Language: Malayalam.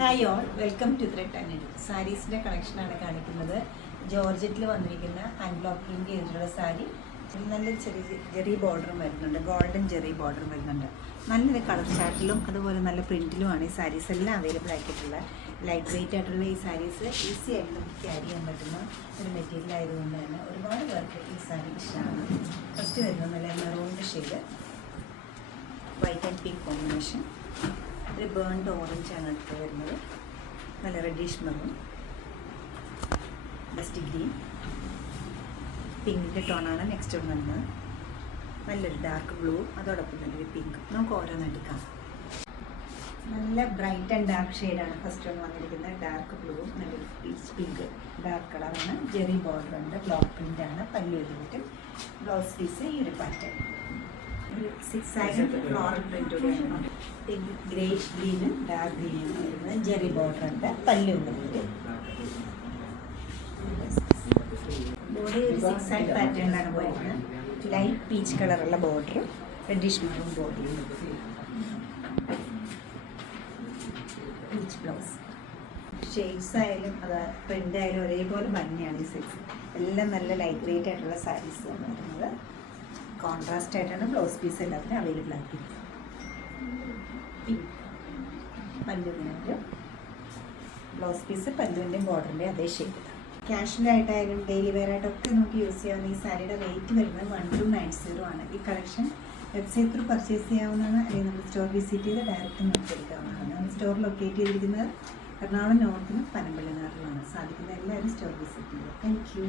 Hi all, welcome to thread and needle. സാരീസിൻ്റെ കളക്ഷനാണ് കാണിക്കുന്നത്. ജോർജറ്റിൽ വന്നിരിക്കുന്ന ഹാൻഡ് ബ്ലോക്ക് പ്രിൻറ്റ് ചെയ്തിട്ടുള്ള സാരി. നല്ലൊരു ചെറിയ ജെറി ബോർഡറും വരുന്നുണ്ട്, ഗോൾഡൻ ജെറി ബോർഡറും വരുന്നുണ്ട്. നല്ലൊരു കളർ ചാർട്ടിലും അതുപോലെ നല്ല പ്രിൻറ്റിലുമാണ് ഈ സാരീസ് എല്ലാം അവൈലബിൾ ആക്കിയിട്ടുള്ള. ലൈറ്റ് വെയിറ്റ് ആയിട്ടുള്ള ഈ സാരീസ് ഈസി ആയിട്ട് നമുക്ക് ക്യാരി ചെയ്യാൻ പറ്റുന്ന ഒരു മെറ്റീരിയൽ ആയതുകൊണ്ട് തന്നെ ഒരുപാട് പേർക്ക് ഈ സാരി ഇഷ്ടമാണ്. ഫസ്റ്റ് വരുന്നത് നല്ല മെറൂണിൻ്റെ shade, white and pink combination. ഒരു ബേൺഡ് ഓറഞ്ചാണ് അടുത്ത് വരുന്നത്, നല്ല റെഡിഷ് മെറൂൺ, ഡസ്റ്റി ഗ്രീൻ, പിങ്കിൻ്റെ ടോണാണ് നെക്സ്റ്റ് വരുന്നത്. നല്ലൊരു ഡാർക്ക് ബ്ലൂ, അതോടൊപ്പം തന്നെ ഒരു പിങ്ക്. നമുക്ക് ഓരോന്നായിട്ട് കാണാം. നല്ല ബ്രൈറ്റ് ആൻഡ് ഡാർക്ക് ഷെയ്ഡാണ് ഫസ്റ്റ് ഒന്ന് വന്നിരിക്കുന്നത്. ഡാർക്ക് ബ്ലൂവും നല്ലൊരു പീച്ച് പിങ്ക് ഡാർക്ക് കളറാണ്. ജെറി ബോർഡർ ഉണ്ട്, ബ്ലോക്ക് പ്രിൻ്റാണ്. പല്ലു എഴുതിയിട്ട് ബ്ലൗസ് പീസ് ഈ ഒരു പാറ്റേൺ. ഒരു 6 side floral print, pink greyish ഗ്രീനും ഡാർക്ക് ഗ്രീനും വരുന്നത്. ജെറി ബോർഡർ ഉണ്ട്, പല്ലു ഉണ്ട്. ബോഡി ഒരു 6 സൈഡ് പാറ്റേണിലാണ് പോയിരുന്നത്. ലൈറ്റ് പീച്ച് കളറുള്ള border, reddish maroon body, peach blouse. Shades ആയാലും അത് പ്രിൻ്റ് ആയാലും ഒരേപോലെ ഭംഗിയാണ് ഈ സെറ്റ്സ്. എല്ലാം നല്ല ലൈറ്റ് വെയിറ്റ് ആയിട്ടുള്ള സാരീസ് വരുന്നത്. കോൺട്രാസ്റ്റ് ആയിട്ടാണ് ബ്ലൗസ് പീസ് എല്ലാത്തിനും അവൈലബിൾ ആക്കിയത്. പല്ലുവിൻ്റെ ബ്ലൗസ് പീസ് പല്ലുവിൻ്റെയും ബോർഡറിൻ്റെയും അതേ ഷെയ്ഡ്. ക്യാഷ്വലായിട്ടായാലും ഡെയിലി വെയർ ആയിട്ടൊക്കെ നമുക്ക് യൂസ് ചെയ്യാവുന്ന ഈ സാരിയുടെ റേറ്റ് വരുന്നത് 1290 ആണ്. ഈ കളക്ഷൻ വെബ്സൈറ്റ് ത്രൂ പർച്ചേസ് ചെയ്യാവുന്നതാണ്, അല്ലെങ്കിൽ നമ്മൾ സ്റ്റോർ വിസിറ്റ് ചെയ്ത് ഡയറക്റ്റ് നോക്കിയെടുക്കാവുന്നതാണ്. നമ്മൾ സ്റ്റോർ ലൊക്കേറ്റ് ചെയ്തിരിക്കുന്നത് എറണാകുളം നോർത്തിനും പനമ്പള്ളി നാട്ടിലാണ്. സാധിക്കുന്ന എല്ലാവരും സ്റ്റോർ വിസിറ്റ് ചെയ്യുക. Thank you.